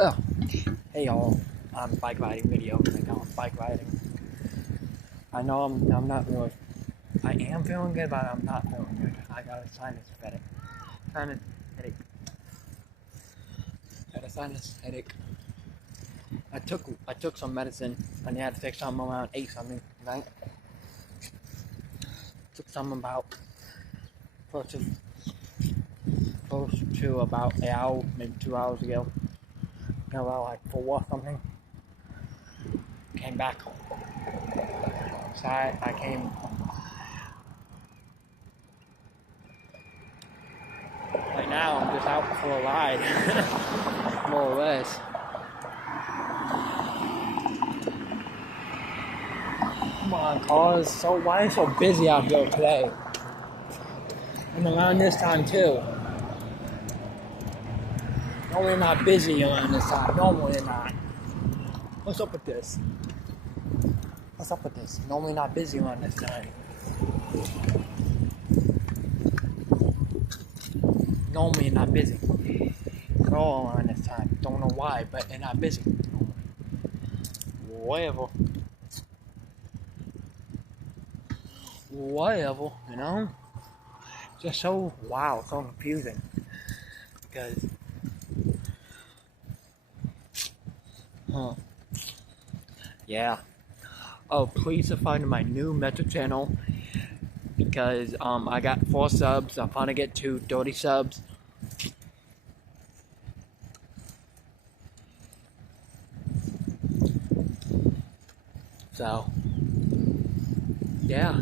Oh, hey y'all, on bike riding video. Right now I'm bike riding. I know I'm not really. I am feeling good, but I'm not feeling good. I got a sinus headache. Sinus headache. Got a sinus headache. I took some medicine and they had to take some around 8 something, right? Took some about close to about an hour, maybe 2 hours ago. About like 4 or something. Came back. So I came. Right now I'm just out for a ride, more or less. Come on, cars. So why is it so busy out here today? And around this time too. Normally not busy around this time. Normally not. What's up with this? What's up with this? Normally not busy around this time. Normally not busy at all around this time. Don't know why, but they're not busy. Whatever. Whatever, you know? Just so, wow, so confusing. Because, yeah. Oh, please subscribe to my new Metro channel. Because, I got 4 subs. I'm trying to get to 30 subs. So, yeah.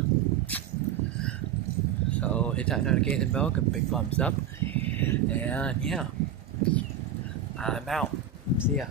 So hit that notification bell, give a big thumbs up, and yeah, I'm out. See ya.